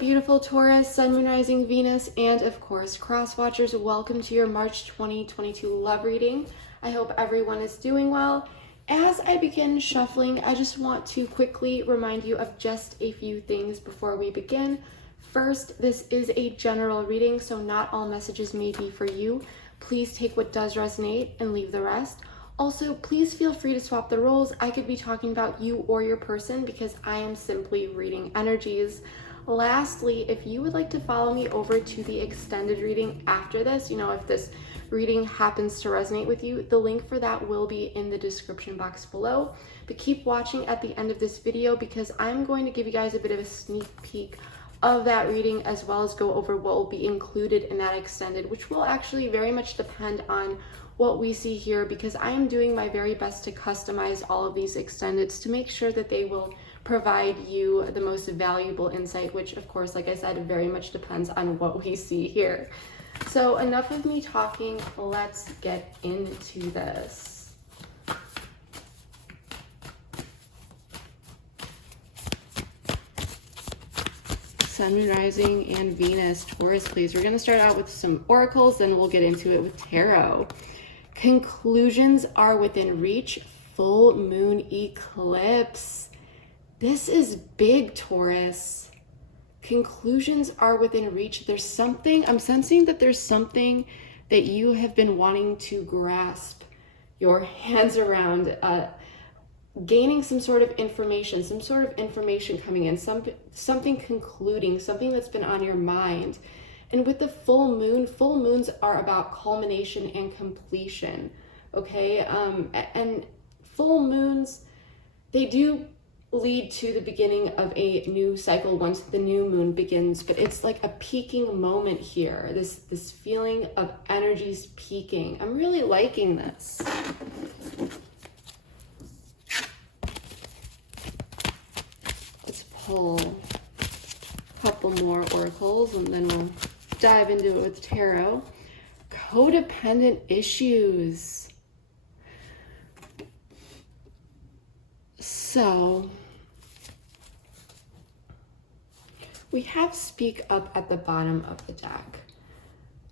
beautiful Taurus, Sun, Moon, Rising, Venus, and of course, cross watchers. Welcome to your March 2022 love reading. I hope everyone is doing well. As I begin shuffling, I just want to quickly remind you of just a few things before we begin. First, this is a general reading, so not all messages may be for you. Please take what does resonate and leave the rest. Also, please feel free to swap the roles. I could be talking about you or your person because I am simply reading energies. Lastly, if you would like to follow me over to the extended reading after this, if this reading happens to resonate with you, the link for that will be in the description box below. But keep watching at the end of this video because I'm going to give you guys a bit of a sneak peek of that reading, as well as go over what will be included in that extended, which will actually very much depend on what we see here, because I am doing my very best to customize all of these extendeds to make sure that they will provide you the most valuable insight, which of course, like I said, very much depends on what we see here. So enough of me talking, let's get into this. Sun, Moon, Rising, and Venus, Taurus, please. We're going to start out with some oracles, then we'll get into it with tarot. Conclusions are within reach. Full moon eclipse. This is big, Taurus. Conclusions are within reach. There's something, I'm sensing that there's something that you have been wanting to grasp your hands around, gaining some sort of information coming in, something concluding, something that's been on your mind. And with the full moons are about culmination and completion, okay? And full moons, they do lead to the beginning of a new cycle once the new moon begins, but it's like a peaking moment here, this feeling of energies peaking. I'm really liking this. Let's pull a couple more oracles and then we'll dive into it with tarot. Codependent issues. So we have speak up at the bottom of the deck.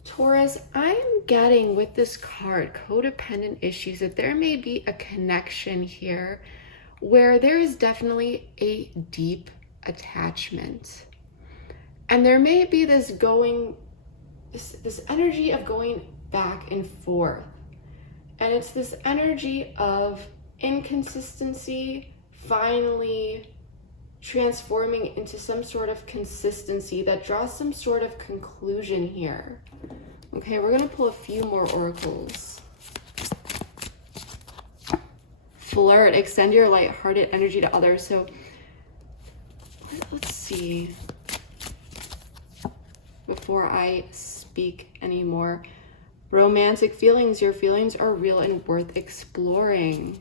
Taurus, I'm getting with this card, codependent issues, that there may be a connection here where there is definitely a deep attachment. And there may be this energy of going back and forth. And it's this energy of inconsistency finally transforming into some sort of consistency that draws some sort of conclusion here. Okay, we're going to pull a few more oracles. Flirt, extend your lighthearted energy to others. So let's see. Before I speak anymore, romantic feelings. Your feelings are real and worth exploring.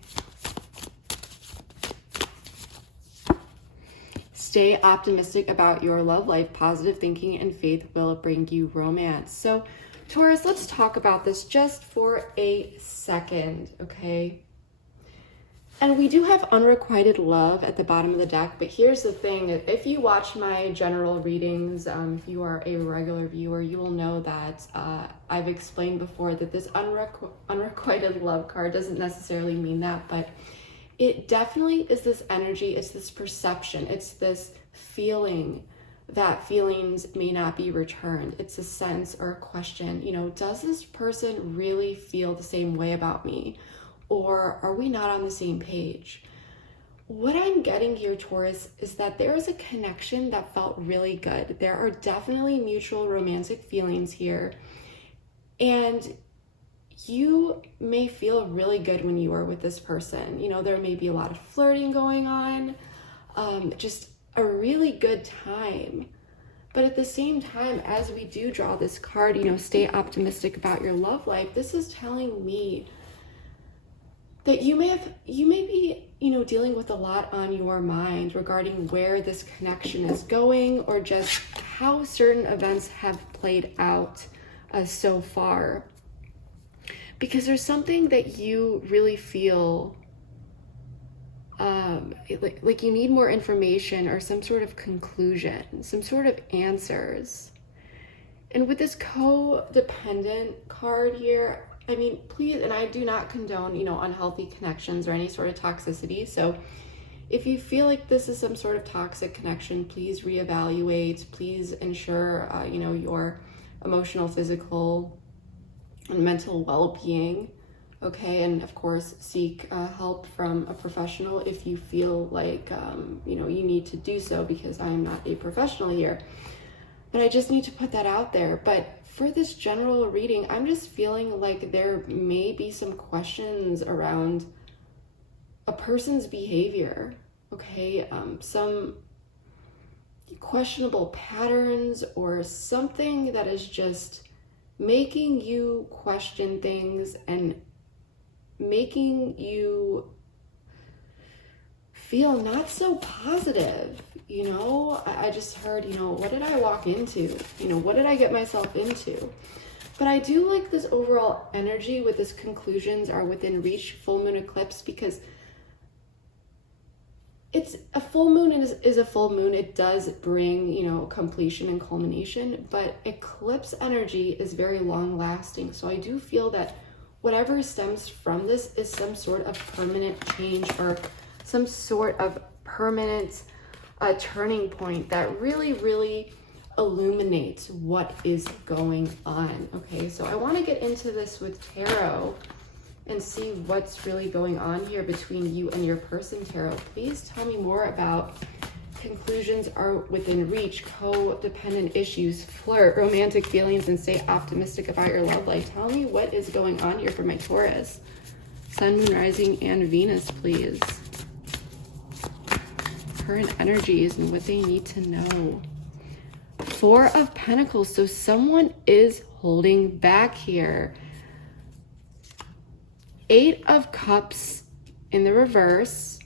Stay optimistic about your love life. Positive thinking and faith will bring you romance. So, Taurus, let's talk about this just for a second, okay? And we do have unrequited love at the bottom of the deck, but here's the thing. If you watch my general readings, if you are a regular viewer, you will know that I've explained before that this unrequited love card doesn't necessarily mean that, but it definitely is this energy, it's this perception, it's this feeling that feelings may not be returned. It's a sense or a question, does this person really feel the same way about me? Or are we not on the same page? What I'm getting here, Taurus, is that there is a connection that felt really good. There are definitely mutual romantic feelings here. And you may feel really good when you are with this person. There may be a lot of flirting going on, just a really good time. But at the same time, as we do draw this card, stay optimistic about your love life, this is telling me that you may be, dealing with a lot on your mind regarding where this connection is going, or just how certain events have played out so far. Because there's something that you really feel like you need more information or some sort of conclusion, some sort of answers. And with this codependent card here, I mean, please, and I do not condone, you know, unhealthy connections or any sort of toxicity. So if you feel like this is some sort of toxic connection, please reevaluate. Please ensure, you know, your emotional, physical, and mental well-being. Okay, and of course, seek help from a professional if you feel like, you know, you need to do so, because I am not a professional here. But I just need to put that out there. But for this general reading, I'm just feeling like there may be some questions around a person's behavior, okay? Some questionable patterns or something that is just making you question things and making you feel not so positive. You know, I just heard, you know, what did I walk into? You know, what did I get myself into? But I do like this overall energy with this conclusions are within reach, full moon eclipse, because it's a full moon is a full moon. It does bring, you know, completion and culmination, but eclipse energy is very long lasting. So I do feel that whatever stems from this is some sort of permanent change or some sort of permanent turning point that really, really illuminates what is going on. Okay, so I want to get into this with tarot and see what's really going on here between you and your person, tarot. Please tell me more about conclusions are within reach, codependent issues, flirt, romantic feelings, and stay optimistic about your love life. Tell me what is going on here for my Taurus. Sun, Moon, Rising, and Venus, please. Current energies and what they need to know. Four of Pentacles. So someone is holding back here. Eight of Cups in the reverse.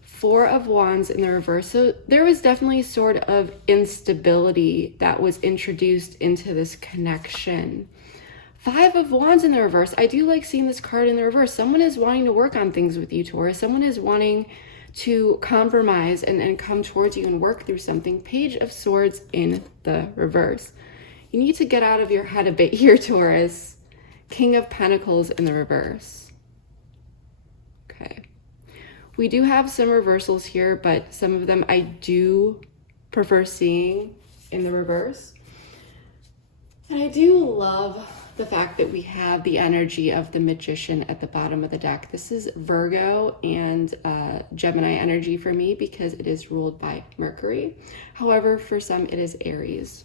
Four of Wands in the reverse. So there was definitely sort of instability that was introduced into this connection. Five of Wands in the reverse. I do like seeing this card in the reverse. Someone is wanting to work on things with you, Taurus. Someone is wanting to compromise and come towards you and work through something. Page of Swords in the reverse. You need to get out of your head a bit here, Taurus. King of Pentacles in the reverse. Okay. We do have some reversals here, but some of them I do prefer seeing in the reverse. And I do love the fact that we have the energy of the Magician at the bottom of the deck. This is Virgo and Gemini energy for me because it is ruled by Mercury. However, for some it is Aries.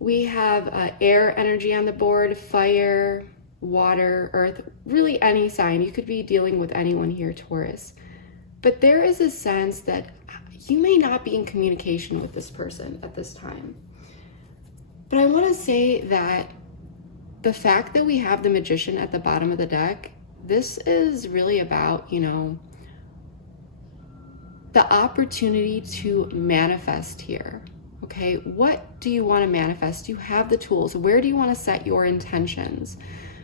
We have air energy on the board, fire, water, earth, really any sign. You could be dealing with anyone here, Taurus. But there is a sense that you may not be in communication with this person at this time. But I want to say that the fact that we have the Magician at the bottom of the deck, this is really about, you know, the opportunity to manifest here. Okay, what do you want to manifest? You have the tools. Where do you want to set your intentions?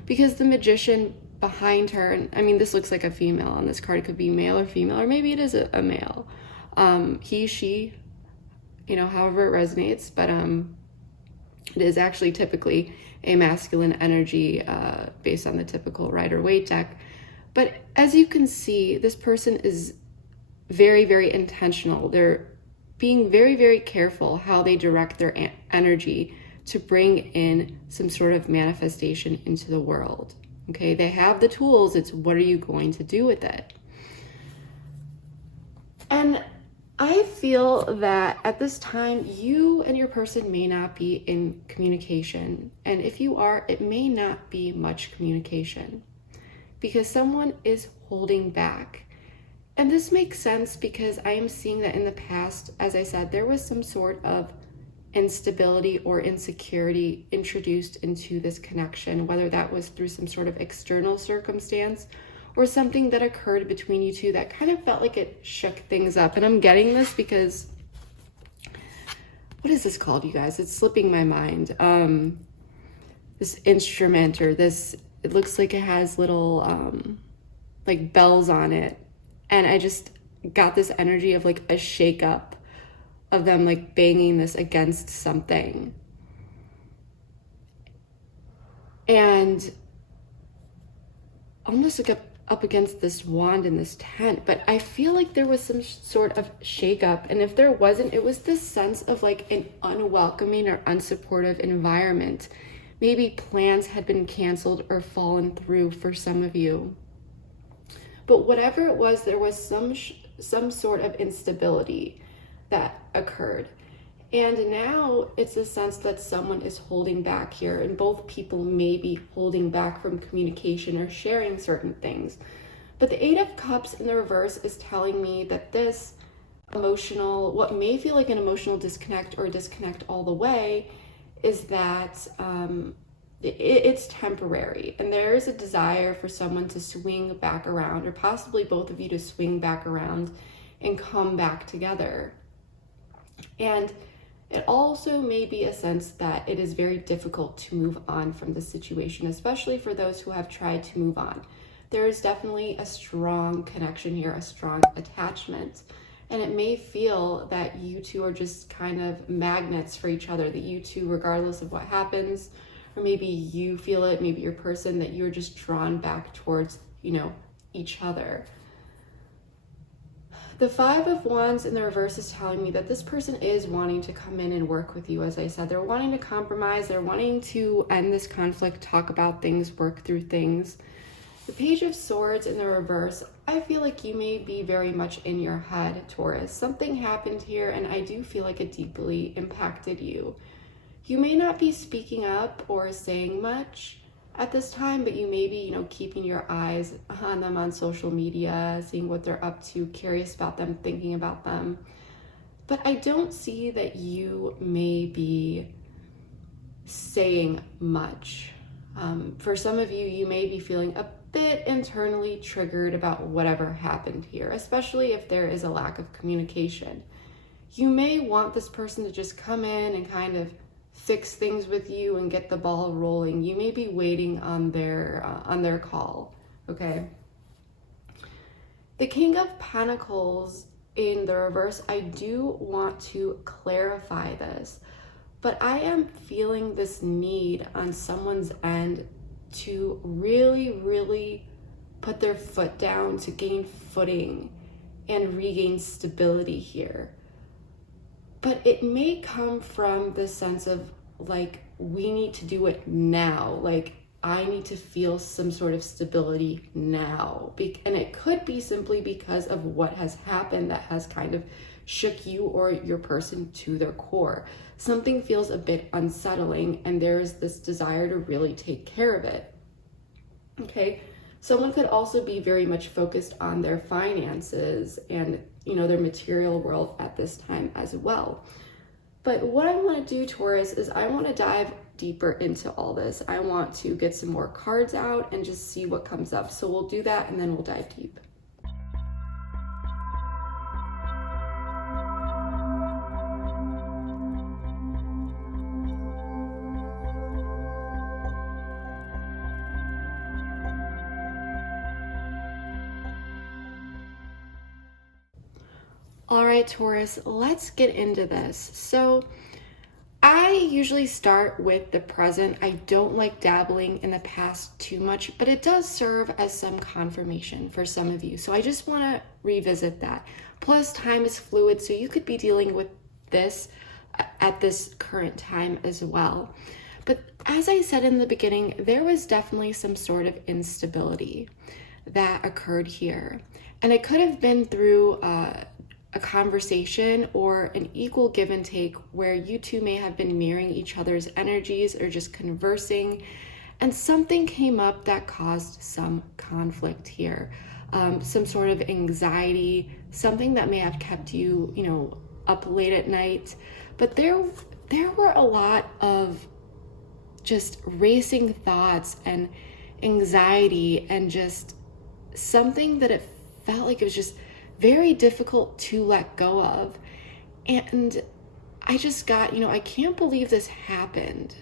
Because the Magician behind her, and I mean, this looks like a female on this card. It could be male or female, or maybe it is a male. He, she, you know, however it resonates, but it is actually typically a masculine energy based on the typical Rider-Waite deck. But as you can see, this person is very, very intentional. They're being very, very careful how they direct their energy to bring in some sort of manifestation into the world. Okay, they have the tools. It's what are you going to do with it? And I feel that at this time, you and your person may not be in communication. And if you are, it may not be much communication because someone is holding back. And this makes sense because I am seeing that in the past, as I said, there was some sort of instability or insecurity introduced into this connection, whether that was through some sort of external circumstance or something that occurred between you two that kind of felt like it shook things up. And I'm getting this because, what is this called, you guys? It's slipping my mind. this instrument, or this, it looks like it has little like bells on it. And I just got this energy of like a shakeup of them like banging this against something. And almost like up against this wand in this tent. But I feel like there was some sort of shakeup. And if there wasn't, it was this sense of like an unwelcoming or unsupportive environment. Maybe plans had been canceled or fallen through for some of you. But whatever it was, there was some sort of instability that occurred. And now it's a sense that someone is holding back here, and both people may be holding back from communication or sharing certain things. But the Eight of Cups in the reverse is telling me that this emotional, what may feel like an emotional disconnect or disconnect all the way, is that it's temporary, and there is a desire for someone to swing back around, or possibly both of you to swing back around and come back together. And it also may be a sense that it is very difficult to move on from the situation, especially for those who have tried to move on. There is definitely a strong connection here, a strong attachment. And it may feel that you two are just kind of magnets for each other, that you two, regardless of what happens, or maybe you feel it, maybe your person, that you're just drawn back towards, each other. The Five of Wands in the reverse is telling me that this person is wanting to come in and work with you. As I said, they're wanting to compromise, they're wanting to end this conflict, talk about things, work through things. The Page of Swords in the reverse, I feel like you may be very much in your head, Taurus. Something happened here, and I do feel like it deeply impacted you. You may not be speaking up or saying much at this time, but you may be, keeping your eyes on them on social media, seeing what they're up to, curious about them, thinking about them. But I don't see that you may be saying much. For some of you, you may be feeling a bit internally triggered about whatever happened here, especially if there is a lack of communication. You may want this person to just come in and kind of fix things with you and get the ball rolling. You may be waiting on their call, okay? The King of Pentacles in the reverse, I do want to clarify this, but I am feeling this need on someone's end to really, really put their foot down to gain footing and regain stability here. But it may come from the sense of like, we need to do it now. Like, I need to feel some sort of stability now. And it could be simply because of what has happened that has kind of shook you or your person to their core. Something feels a bit unsettling, and there's this desire to really take care of it. Okay, someone could also be very much focused on their finances and their material world at this time as well. But what I want to do, Taurus, is I want to dive deeper into all this. I want to get some more cards out and just see what comes up. So we'll do that, and then we'll dive deep. All right, Taurus, let's get into this. So I usually start with the present. I don't like dabbling in the past too much, but it does serve as some confirmation for some of you. So I just want to revisit that. Plus, time is fluid, so you could be dealing with this at this current time as well. But as I said in the beginning, there was definitely some sort of instability that occurred here. And it could have been through a conversation or an equal give and take where you two may have been mirroring each other's energies or just conversing, and something came up that caused some conflict here, some sort of anxiety, something that may have kept you, up late at night. But there were a lot of just racing thoughts and anxiety, and just something that it felt like it was just very difficult to let go of. And I just got, I can't believe this happened.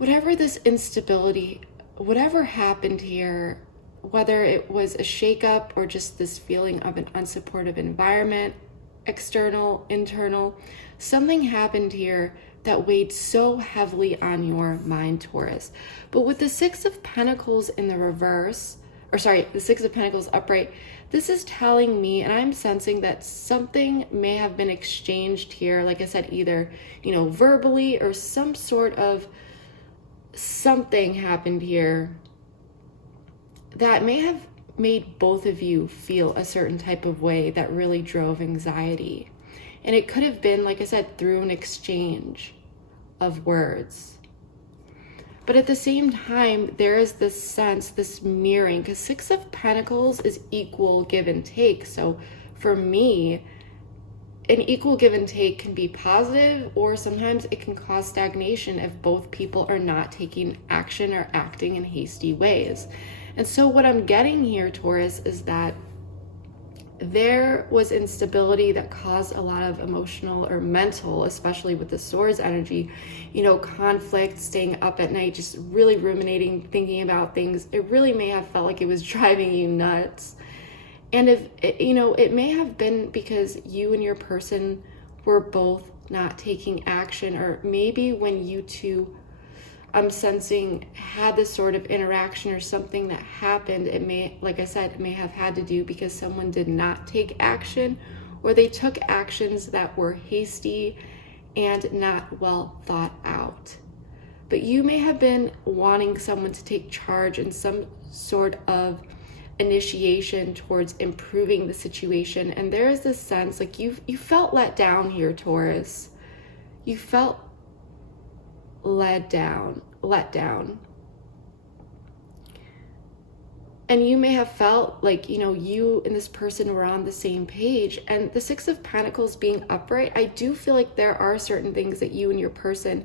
whatever this instability, whatever happened here, whether it was a shakeup or just this feeling of an unsupportive environment, external, internal, something happened here that weighed so heavily on your mind, Taurus. But with the Six of Pentacles in the reverse, the Six of Pentacles upright, this is telling me, and I'm sensing that something may have been exchanged here, like I said, either, verbally, or some sort of something happened here that may have made both of you feel a certain type of way that really drove anxiety. And it could have been, like I said, through an exchange of words. But at the same time, there is this sense, this mirroring, because Six of Pentacles is equal give and take. So for me, an equal give and take can be positive, or sometimes it can cause stagnation if both people are not taking action or acting in hasty ways. And so what I'm getting here, Taurus, is that there was instability that caused a lot of emotional or mental, especially with the Swords energy, conflict, staying up at night, just really ruminating, thinking about things. It really may have felt like it was driving you nuts. And if, it may have been because you and your person were both not taking action, or maybe when you two, I'm sensing, had this sort of interaction or something that happened, it may, like I said, it may have had to do because someone did not take action, or they took actions that were hasty and not well thought out. But you may have been wanting someone to take charge in some sort of initiation towards improving the situation. And there is this sense like you felt let down here, Taurus. You felt let down. And you may have felt like, you and this person were on the same page. And the Six of Pentacles being upright, I do feel like there are certain things that you and your person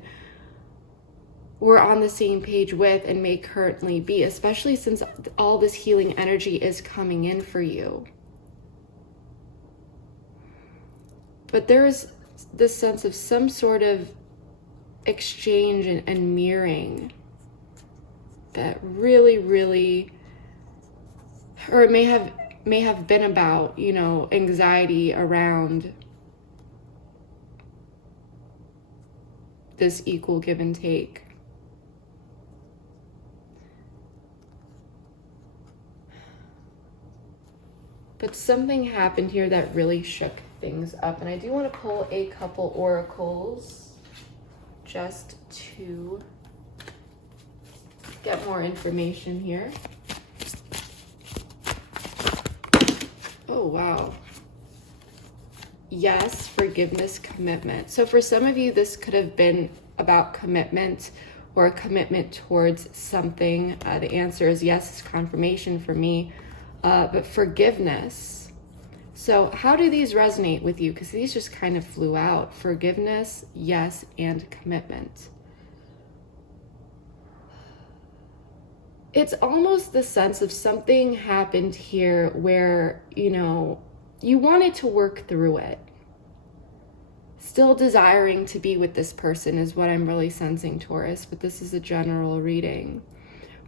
were on the same page with and may currently be, especially since all this healing energy is coming in for you. But there's this sense of some sort of exchange and mirroring that really, or it may have been about, anxiety around this equal give and take. But something happened here that really shook things up. And I do want to pull a couple oracles just to get more information here. Oh, wow. Yes, forgiveness, commitment. So for some of you, this could have been about commitment or a commitment towards something. The answer is yes, it's confirmation for me. But forgiveness. So how do these resonate with you? Because these just kind of flew out. Forgiveness, yes, and commitment. It's almost the sense of something happened here where, you wanted to work through it. Still desiring to be with this person is what I'm really sensing, Taurus, but this is a general reading.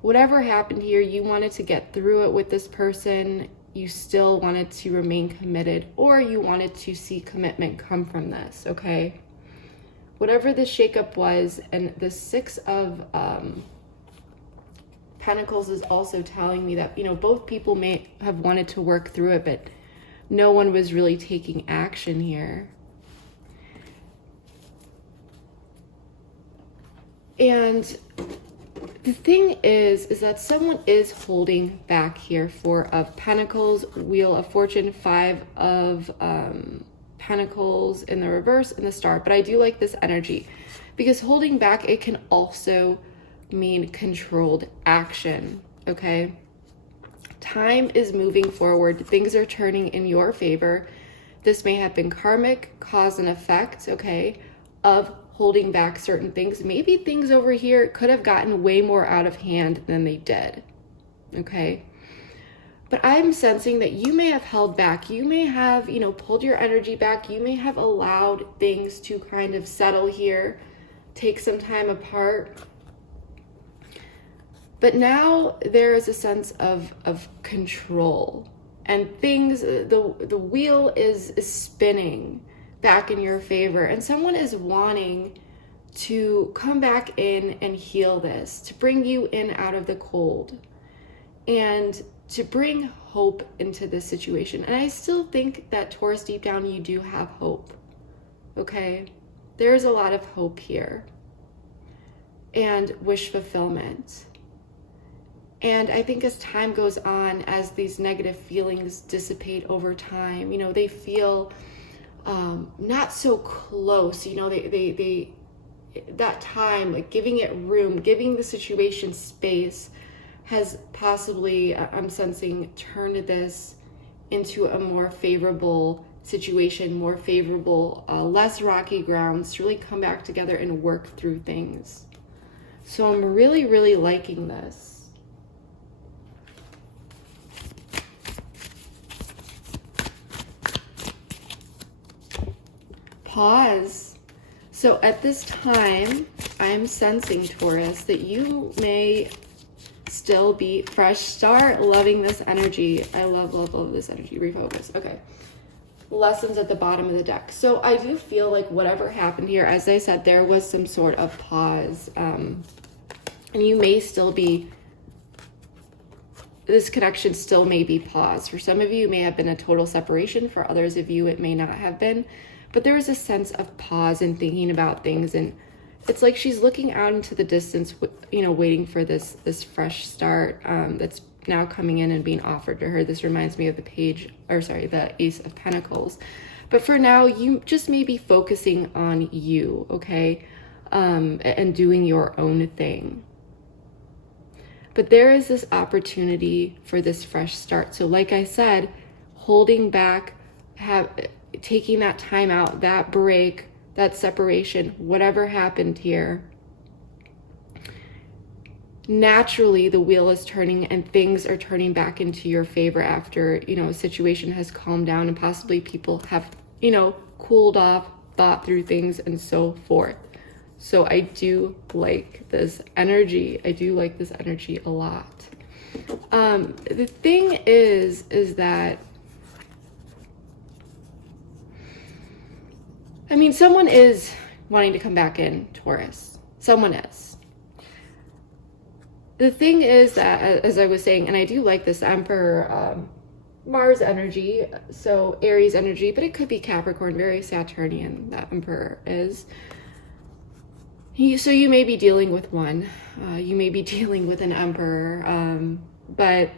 Whatever happened here, you wanted to get through it with this person. You still wanted to remain committed, or you wanted to see commitment come from this, okay? Whatever the shakeup was, and the Six of Pentacles is also telling me that, both people may have wanted to work through it, but no one was really taking action here. And the thing is that someone is holding back here. Four of Pentacles, Wheel of Fortune, Five of Pentacles in the reverse, and the Star. But I do like this energy because holding back, it can also mean controlled action, okay? Time is moving forward. Things are turning in your favor. This may have been karmic, cause and effect, okay, of holding back certain things. Maybe things over here could have gotten way more out of hand than they did, okay? But I'm sensing that you may have held back. You may have, pulled your energy back. You may have allowed things to kind of settle here, take some time apart. But now there is a sense of control, and things, the wheel is spinning back in your favor, and someone is wanting to come back in and heal this, to bring you in out of the cold, and to bring hope into this situation. And I still think that, Taurus, deep down, you do have hope, okay? There's a lot of hope here, and wish fulfillment. And I think as time goes on, as these negative feelings dissipate over time, you know, they feel not so close, you know, they that time, like giving it room, giving the situation space, has possibly, I'm sensing, turned this into a more favorable situation, more favorable, less rocky grounds to really come back together and work through things. So I'm really, really liking this. Pause. So at this time, I'm sensing, Taurus, that you may still be fresh start. Loving this energy. I love this energy. Refocus. Okay. Lessons at the bottom of the deck. So I do feel like whatever happened here, as I said, there was some sort of pause. And you may still be, this connection still may be paused. For some of you, it may have been a total separation. For others of you, it may not have been. But there is a sense of pause and thinking about things, and it's like she's looking out into the distance, you know, waiting for this fresh start that's now coming in and being offered to her. This reminds me of the Ace of Pentacles. But for now, you just may be focusing on you, okay, and doing your own thing. But there is this opportunity for this fresh start. So like I said, holding back, taking that time out, that break, that separation, whatever happened here, naturally the wheel is turning and things are turning back into your favor after, you know, a situation has calmed down and possibly people have, you know, cooled off, thought through things and so forth. So I do like this energy. I do like this energy a lot. The thing is that, I mean, someone is wanting to come back in, Taurus. Someone is. The thing is that, as I was saying, and I do like this Emperor, Mars energy, so Aries energy, but it could be Capricorn, very Saturnian, that Emperor is. So you may be dealing with one. You may be dealing with an Emperor, but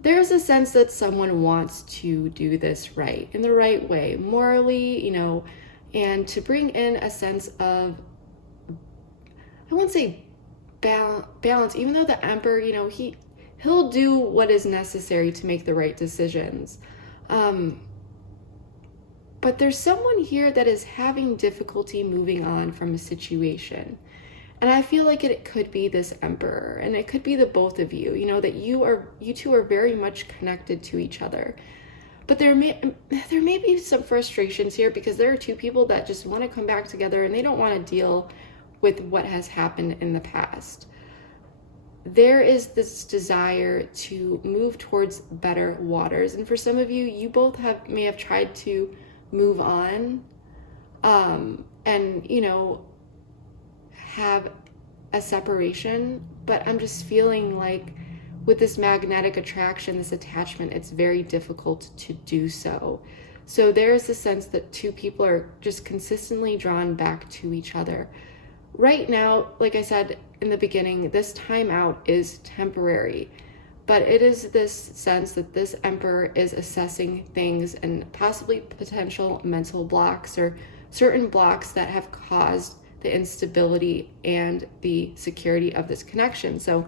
there's a sense that someone wants to do this right, in the right way, morally, you know, and to bring in a sense of, I won't say balance, even though the Emperor, you know, he'll do what is necessary to make the right decisions. But there's someone here that is having difficulty moving on from a situation. And I feel like it could be this Emperor, and it could be the both of you, you know, that you two are very much connected to each other. But there may be some frustrations here because there are two people that just want to come back together and they don't want to deal with what has happened in the past. There is this desire to move towards better waters. And for some of you, you both may have tried to move on, and, you know, have a separation, but I'm just feeling like with this magnetic attraction, this attachment, it's very difficult to do so. So there is a sense that two people are just consistently drawn back to each other. Right now, like I said in the beginning, this time out is temporary, but it is this sense that this Emperor is assessing things and possibly potential mental blocks or certain blocks that have caused the instability and the security of this connection. So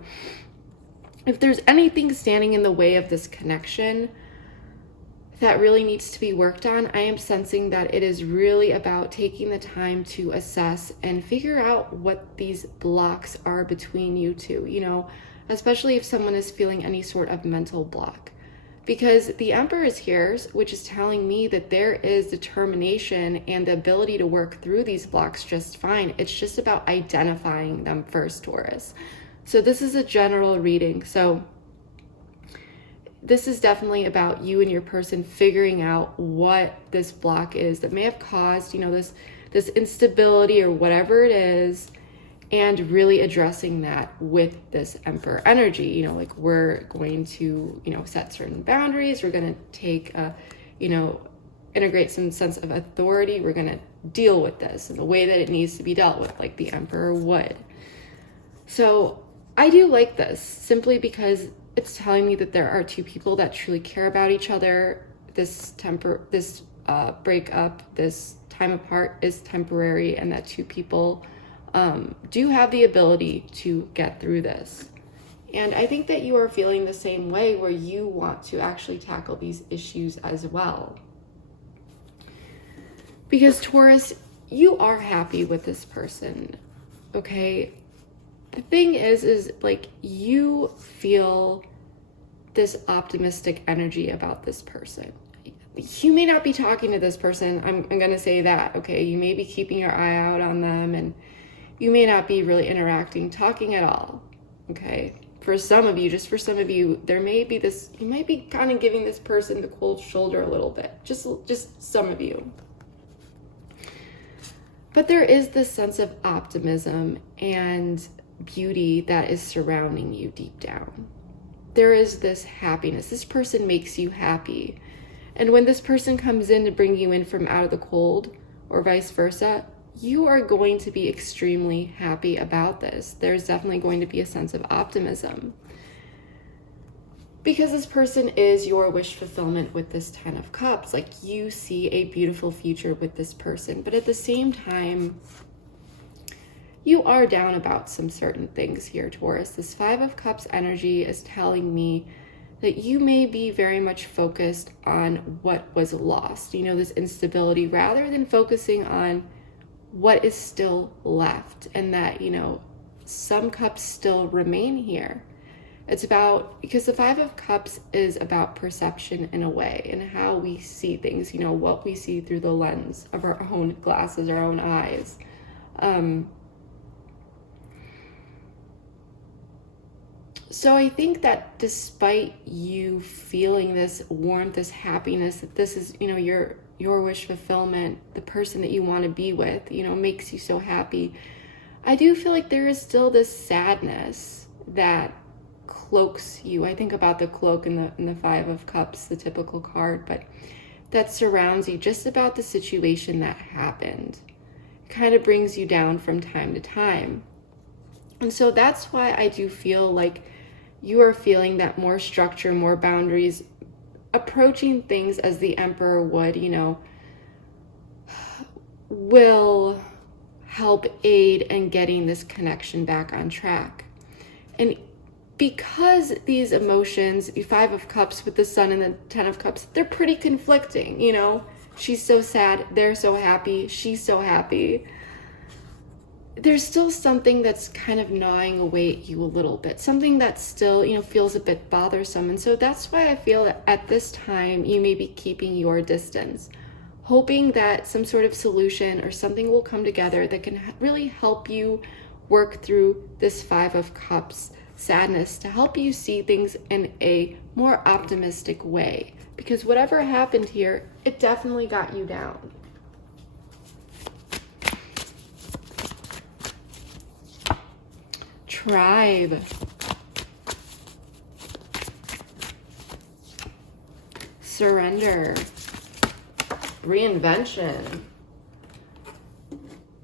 if there's anything standing in the way of this connection that really needs to be worked on, I am sensing that it is really about taking the time to assess and figure out what these blocks are between you two, you know, especially if someone is feeling any sort of mental block. Because the Emperor is here, which is telling me that there is determination and the ability to work through these blocks just fine. It's just about identifying them first, Taurus. So this is a general reading. So this is definitely about you and your person figuring out what this block is that may have caused, this instability or whatever it is, and really addressing that with this Emperor energy. Like we're going to, set certain boundaries. We're going to take, integrate some sense of authority. We're going to deal with this in the way that it needs to be dealt with, like the Emperor would. So I do like this simply because it's telling me that there are two people that truly care about each other. This breakup, this time apart is temporary, and that two people do have the ability to get through this. And I think that you are feeling the same way, where you want to actually tackle these issues as well. Because Taurus, you are happy with this person, okay? The thing is like you feel this optimistic energy about this person. You may not be talking to this person. I'm going to say that, okay? You may be keeping your eye out on them, and you may not be really talking at all, okay? For some of you, there may be this, you might be kind of giving this person the cold shoulder a little bit, just some of you. But there is this sense of optimism and beauty that is surrounding you deep down. There is this happiness. This person makes you happy. And when this person comes in to bring you in from out of the cold, or vice versa, you are going to be extremely happy about this. There's definitely going to be a sense of optimism. Because this person is your wish fulfillment with this 10 of Cups. Like, you see a beautiful future with this person. But at the same time, you are down about some certain things here, Taurus. This 5 of Cups energy is telling me that you may be very much focused on what was lost, this instability, rather than focusing on what is still left, and that, some cups still remain here. It's about, because the 5 of Cups is about perception in a way, and how we see things, what we see through the lens of our own glasses, our own eyes. So I think that despite you feeling this warmth, this happiness, that this is, your wish fulfillment, the person that you want to be with, makes you so happy, I do feel like there is still this sadness that cloaks you. I think about the cloak in the 5 of Cups, the typical card, but that surrounds you just about the situation that happened. It kind of brings you down from time to time. And so that's why I do feel like you are feeling that more structure, more boundaries, approaching things as the Emperor would, will help aid in getting this connection back on track. And because these emotions, the 5 of Cups with the Sun and the 10 of Cups, they're pretty conflicting, She's so sad, they're so happy, she's so happy. There's still something that's kind of gnawing away at you a little bit, something that still, feels a bit bothersome. And so that's why I feel that at this time, you may be keeping your distance, hoping that some sort of solution or something will come together that can really help you work through this 5 of Cups sadness, to help you see things in a more optimistic way. Because whatever happened here, it definitely got you down. Tribe. Surrender. Reinvention.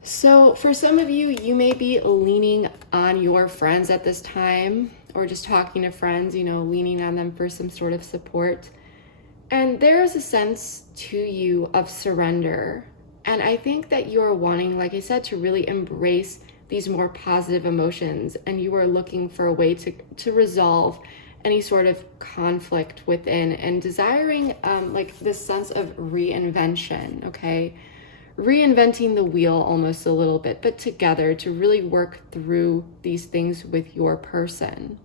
So for some of you, you may be leaning on your friends at this time, or just talking to friends, leaning on them for some sort of support. And there is a sense to you of surrender. And I think that you are wanting, like I said, to really embrace these more positive emotions, and you are looking for a way to resolve any sort of conflict within, and desiring like this sense of reinvention, okay? Reinventing the wheel almost a little bit, but together, to really work through these things with your person.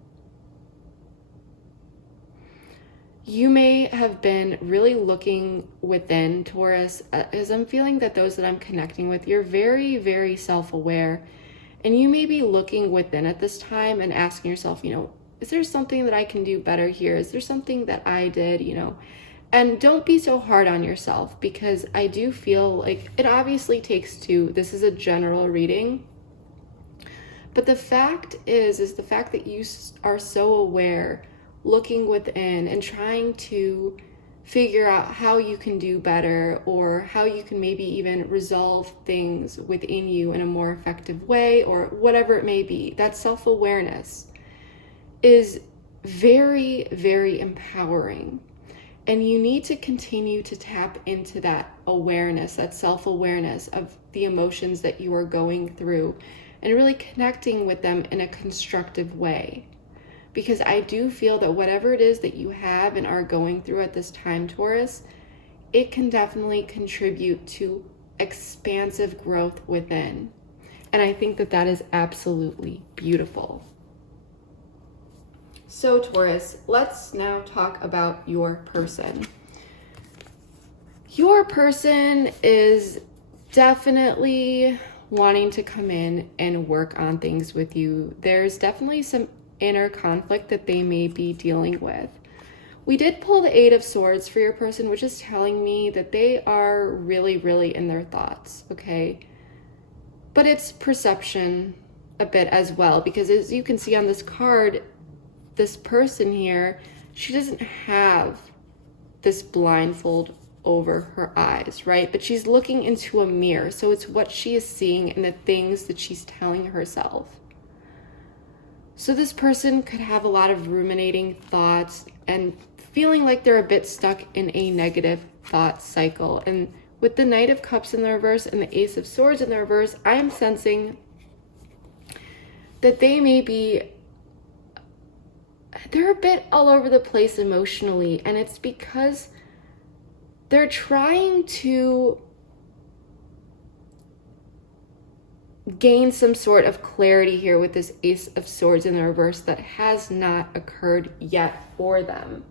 You may have been really looking within, Taurus, as I'm feeling that those that I'm connecting with, you're very, very self-aware. And you may be looking within at this time and asking yourself, is there something that I can do better here? Is there something that I did, And don't be so hard on yourself, because I do feel like it obviously takes two. This is a general reading. But the fact is the fact that you are so aware, looking within and trying to figure out how you can do better, or how you can maybe even resolve things within you in a more effective way, or whatever it may be. That self-awareness is very, very empowering. And you need to continue to tap into that awareness, that self-awareness of the emotions that you are going through, and really connecting with them in a constructive way. Because I do feel that whatever it is that you have and are going through at this time, Taurus, it can definitely contribute to expansive growth within. And I think that that is absolutely beautiful. So Taurus, let's now talk about your person. Your person is definitely wanting to come in and work on things with you. There's definitely some inner conflict that they may be dealing with. We did pull the Eight of Swords for your person, which is telling me that they are really, really in their thoughts, okay? But it's perception a bit as well, because as you can see on this card, this person here, she doesn't have this blindfold over her eyes, right? But she's looking into a mirror, so it's what she is seeing and the things that she's telling herself. So this person could have a lot of ruminating thoughts and feeling like they're a bit stuck in a negative thought cycle. And with the Knight of Cups in the reverse and the Ace of Swords in the reverse, I am sensing that they may be, they're a bit all over the place emotionally, and it's because they're trying to gain some sort of clarity here with this Ace of Swords in the reverse that has not occurred yet for them.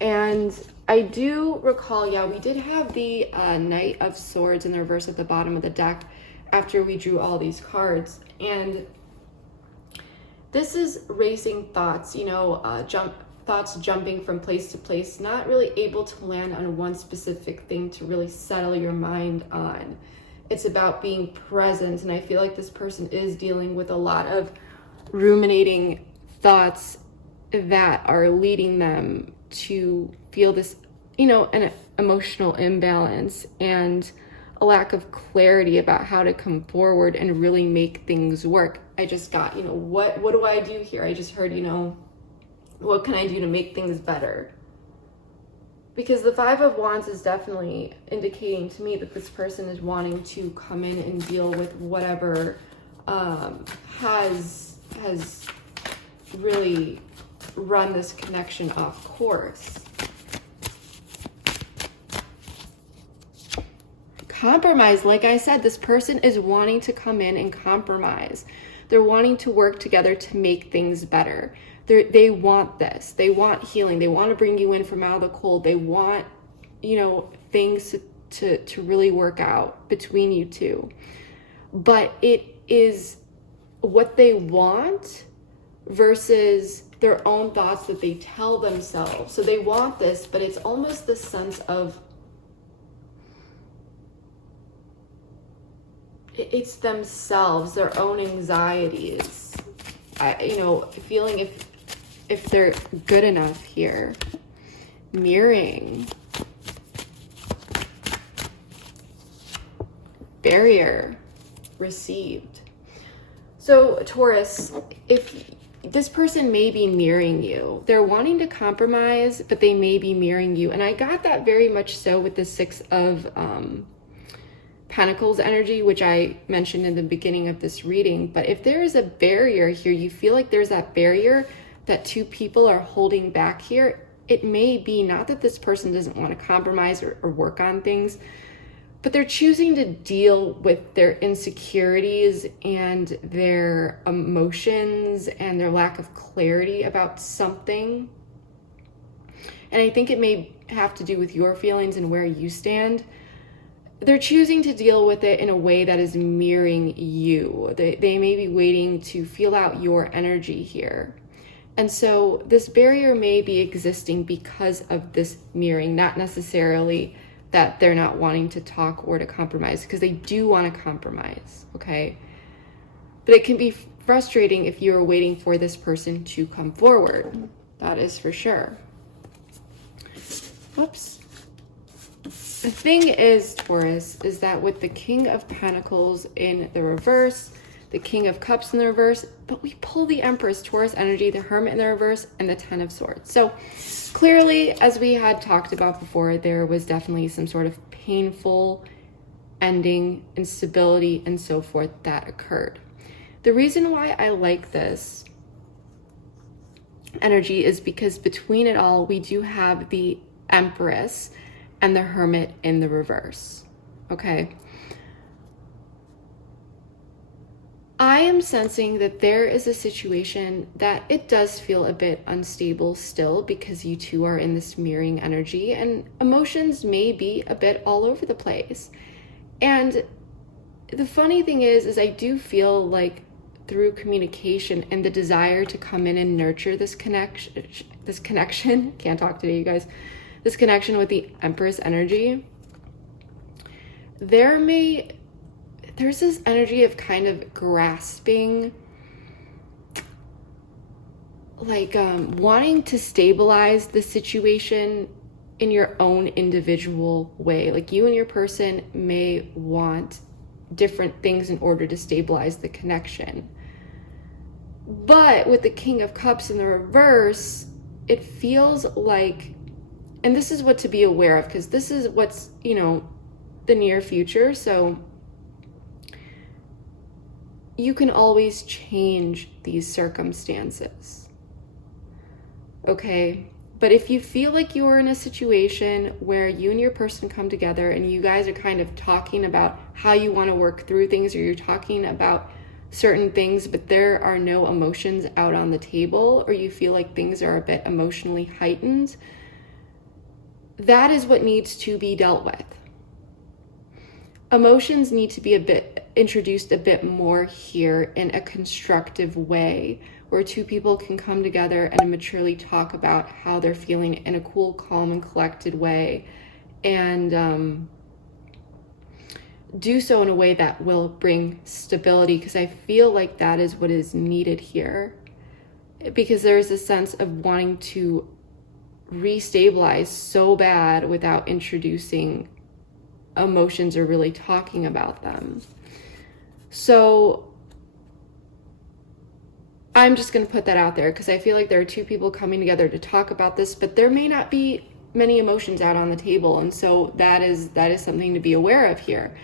And I do recall, yeah, we did have the Knight of Swords in the reverse at the bottom of the deck after we drew all these cards. And this is racing thoughts, thoughts jumping from place to place, not really able to land on one specific thing to really settle your mind on. It's about being present, and I feel like this person is dealing with a lot of ruminating thoughts that are leading them to feel this, an emotional imbalance and a lack of clarity about how to come forward and really make things work. I just got, what do I do here? I just heard, what can I do to make things better? Because the Five of Wands is definitely indicating to me that this person is wanting to come in and deal with whatever has really run this connection off course. Compromise, like I said, this person is wanting to come in and compromise. They're wanting to work together to make things better. They want this. They want healing. They want to bring you in from out of the cold. They want, things to really work out between you two. But it is what they want versus their own thoughts that they tell themselves. So they want this, but it's almost the sense of it's themselves, their own anxieties. Feeling if they're good enough here. Mirroring. Barrier received. So Taurus, if this person may be mirroring you, they're wanting to compromise, but they may be mirroring you. And I got that very much so with the Six of Pentacles energy, which I mentioned in the beginning of this reading. But if there is a barrier here, you feel like there's that barrier that two people are holding back here, it may be not that this person doesn't want to compromise or work on things, but they're choosing to deal with their insecurities and their emotions and their lack of clarity about something. And I think it may have to do with your feelings and where you stand. they're choosing to deal with it in a way that is mirroring you. They may be waiting to feel out your energy here. And so this barrier may be existing because of this mirroring, not necessarily that they're not wanting to talk or to compromise, because they do want to compromise, okay? But it can be frustrating if you're waiting for this person to come forward. That is for sure. Whoops. The thing is, Taurus, is that with the King of Pentacles in the reverse, the King of Cups in the reverse, but we pull the Empress, Taurus energy, the Hermit in the reverse, and the Ten of Swords. So clearly, as we had talked about before, there was definitely some sort of painful ending, instability, and so forth that occurred. The reason why I like this energy is because between it all, we do have the Empress and the Hermit in the reverse, okay? I am sensing that there is a situation that it does feel a bit unstable still, because you two are in this mirroring energy and emotions may be a bit all over the place. And the funny thing is I do feel like through communication and the desire to come in and nurture this connection, can't talk today, you guys, this connection with the Empress energy, there's this energy of kind of grasping, like wanting to stabilize the situation in your own individual way. Like you and your person may want different things in order to stabilize the connection. But with the King of Cups in the reverse, it feels like, and this is what to be aware of, because this is what's, you know, the near future. So you can always change these circumstances, okay? But if you feel like you're in a situation where you and your person come together and you guys are kind of talking about how you want to work through things, or you're talking about certain things, but there are no emotions out on the table, or you feel like things are a bit emotionally heightened, that is what needs to be dealt with. Emotions need to be introduced a bit more here in a constructive way, where two people can come together and maturely talk about how they're feeling in a cool, calm, and collected way, and do so in a way that will bring stability, because I feel like that is what is needed here, because there's a sense of wanting to restabilize so bad without introducing emotions or really talking about them. So I'm just going to put that out there, because I feel like there are two people coming together to talk about this, but there may not be many emotions out on the table, and so that is something to be aware of here.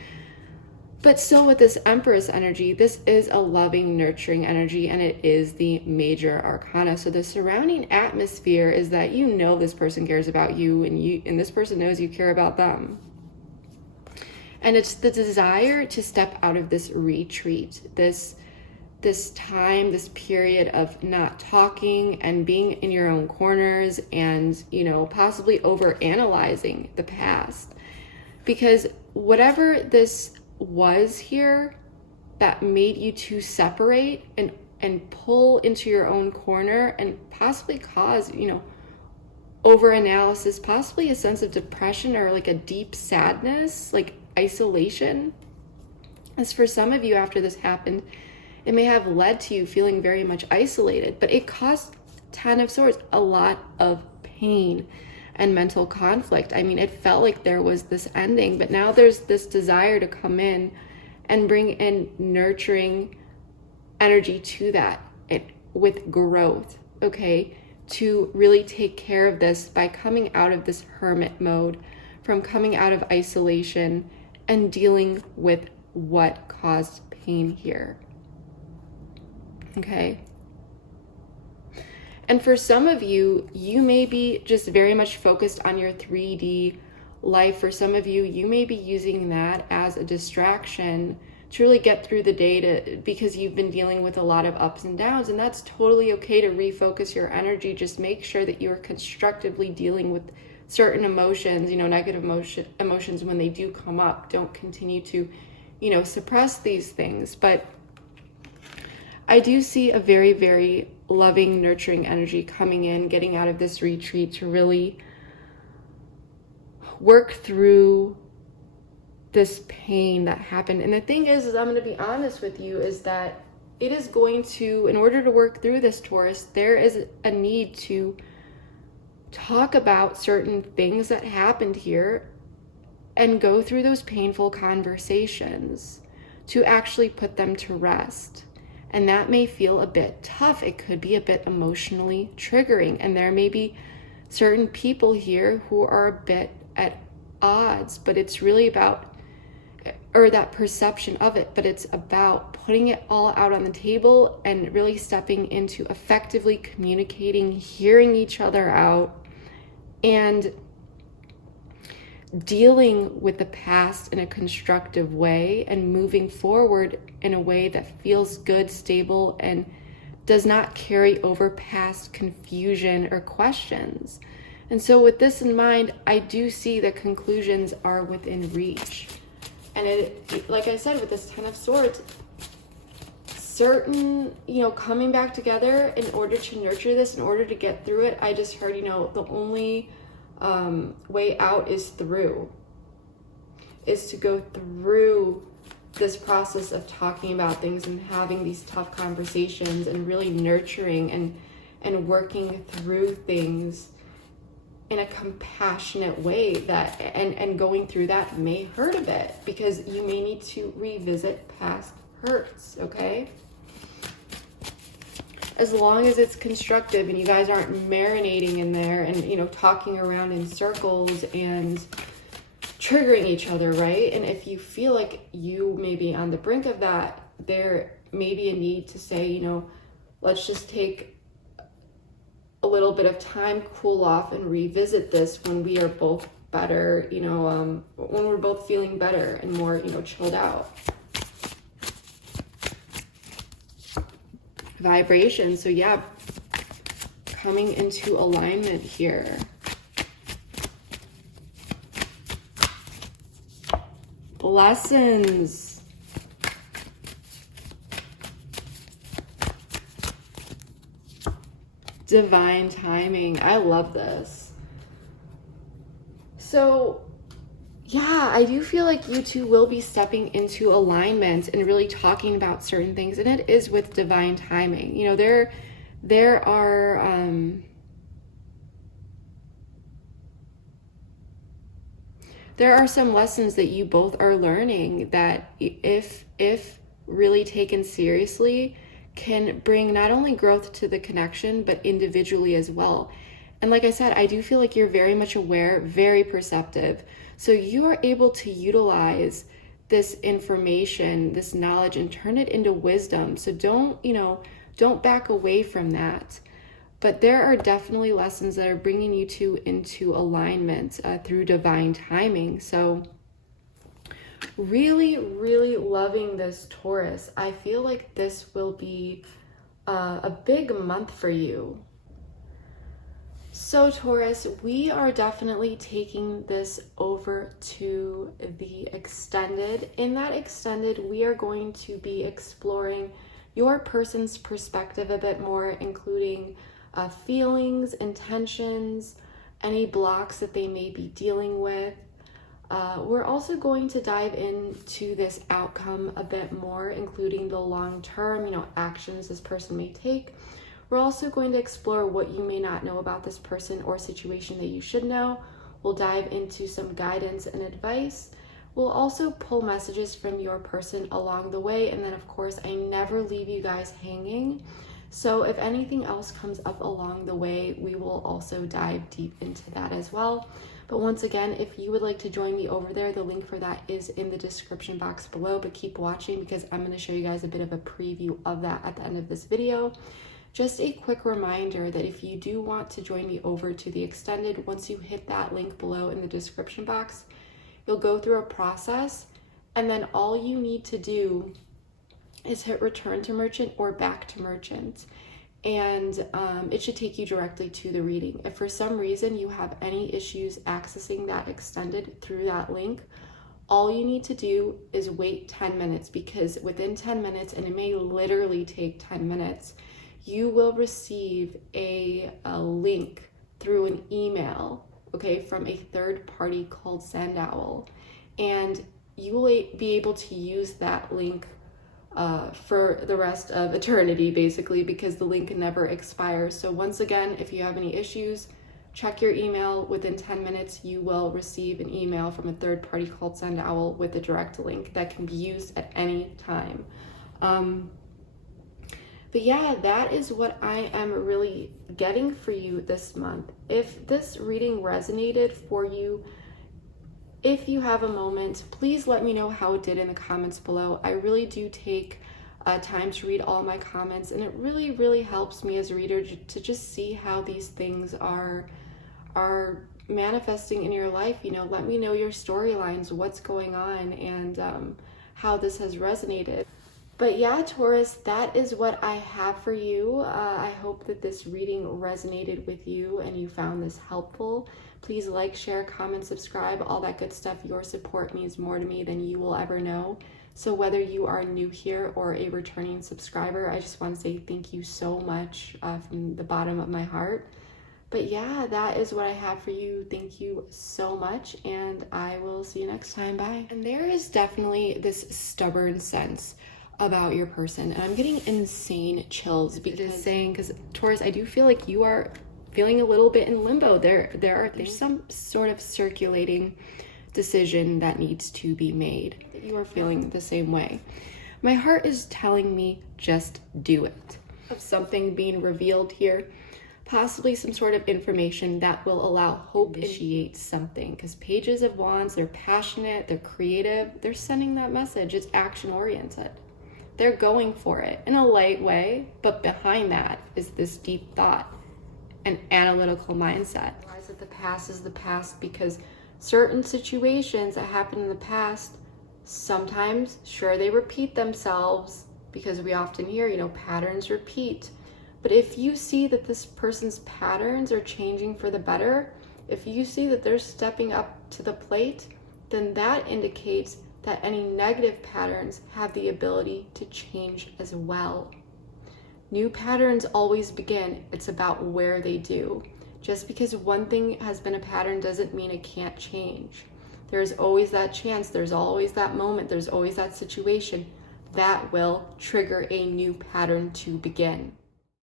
But still, with this Empress energy, this is a loving, nurturing energy, and it is the major arcana. So the surrounding atmosphere is that you know this person cares about you, and this person knows you care about them. And it's the desire to step out of this retreat, this time, this period of not talking and being in your own corners, and, you know, possibly over analyzing the past. Because whatever this was here that made you two separate and pull into your own corner and possibly cause, you know, over analysis, possibly a sense of depression or like a deep sadness, like isolation. As for some of you, after this happened, it may have led to you feeling very much isolated, but it caused Ten of Swords a lot of pain and mental conflict. I mean, it felt like there was this ending, but now there's this desire to come in and bring in nurturing energy to that, with growth, okay? To really take care of this by coming out of this hermit mode, from coming out of isolation and dealing with what caused pain here, okay? And for some of you, you may be just very much focused on your 3D life. For some of you, you may be using that as a distraction to really get through the day, because you've been dealing with a lot of ups and downs, and that's totally okay to refocus your energy. Just make sure that you're constructively dealing with certain emotions, negative emotions when they do come up. Don't continue to, suppress these things. But I do see a very, very loving, nurturing energy coming in, getting out of this retreat to really work through this pain that happened. And the thing is I'm going to be honest with you, is that it is going to, in order to work through this, Taurus, there is a need to talk about certain things that happened here and go through those painful conversations to actually put them to rest. And that may feel a bit tough. It could be a bit emotionally triggering. And there may be certain people here who are a bit at odds, but it's really about, or that perception of it, but it's about putting it all out on the table and really stepping into effectively communicating, hearing each other out, and dealing with the past in a constructive way and moving forward in a way that feels good, stable, and does not carry over past confusion or questions. And so with this in mind, I do see that conclusions are within reach. And it, like I said, with this Ten of Swords, certain, coming back together in order to nurture this, in order to get through it. I just heard, the only way out is to go through this process of talking about things and having these tough conversations and really nurturing and working through things in a compassionate way, that and going through that may hurt a bit because you may need to revisit past hurts, okay? As long as it's constructive and you guys aren't marinating in there and, talking around in circles and triggering each other, right? And if you feel like you may be on the brink of that, there may be a need to say, let's just take a little bit of time, cool off, and revisit this when we are both better, when we're both feeling better and more, chilled out. Vibration. So yeah, coming into alignment here. Lessons. Divine timing. I love this. So yeah, I do feel like you two will be stepping into alignment and really talking about certain things, and it is with divine timing. There are some lessons that you both are learning that if really taken seriously can bring not only growth to the connection, but individually as well. And like I said, I do feel like you're very much aware, very perceptive. So you are able to utilize this information, this knowledge, and turn it into wisdom. So don't back away from that. But there are definitely lessons that are bringing you two into alignment through divine timing. So really, really loving this, Taurus. I feel like this will be a big month for you. So Taurus, we are definitely taking this over to the extended. In that extended, we are going to be exploring your person's perspective a bit more, including feelings, intentions, any blocks that they may be dealing with. We're also going to dive into this outcome a bit more, including the long-term, actions this person may take. We're also going to explore what you may not know about this person or situation that you should know. We'll dive into some guidance and advice. We'll also pull messages from your person along the way. And then, of course, I never leave you guys hanging. So if anything else comes up along the way, we will also dive deep into that as well. But once again, if you would like to join me over there, the link for that is in the description box below. But keep watching because I'm going to show you guys a bit of a preview of that at the end of this video. Just a quick reminder that if you do want to join me over to the extended, once you hit that link below in the description box, you'll go through a process, and then all you need to do is hit return to merchant or back to merchant. and it should take you directly to the reading. If for some reason you have any issues accessing that extended through that link, all you need to do is wait 10 minutes, because within 10 minutes, and it may literally take 10 minutes, you will receive a link through an email, okay, from a third party called Sandowl. And you will be able to use that link for the rest of eternity, basically, because the link never expires. So once again, if you have any issues, check your email. Within 10 minutes, you will receive an email from a third party called Sandowl with a direct link that can be used at any time. But yeah, that is what I am really getting for you this month. If this reading resonated for you, if you have a moment, please let me know how it did in the comments below. I really do take time to read all my comments, and it really, really helps me as a reader to just see how these things are manifesting in your life. You know, let me know your storylines, what's going on, and how this has resonated. But yeah, Taurus, that is what I have for you. I hope that this reading resonated with you and you found this helpful. Please like, share, comment, subscribe, all that good stuff. Your support means more to me than you will ever know. So whether you are new here or a returning subscriber, I just want to say thank you so much from the bottom of my heart. But yeah, that is what I have for you. Thank you so much, and I will see you next time. Bye. And there is definitely this stubborn sense about your person, and I'm getting insane chills because Taurus, I do feel like you are feeling a little bit in limbo. There's some sort of circulating decision that needs to be made. You are feeling the same way. My heart is telling me just do it. Of something being revealed here, possibly some sort of information that will allow hope to initiate something, because Pages of Wands, they're passionate, they're creative, they're sending that message. It's action oriented. They're going for it in a light way, but behind that is this deep thought and analytical mindset. Realize that the past is the past, because certain situations that happened in the past, sometimes, sure, they repeat themselves, because we often hear, you know, patterns repeat. But if you see that this person's patterns are changing for the better, if you see that they're stepping up to the plate, then that indicates that any negative patterns have the ability to change as well. New patterns always begin. It's about where they do. Just because one thing has been a pattern doesn't mean it can't change. There's always that chance, there's always that moment, there's always that situation that will trigger a new pattern to begin.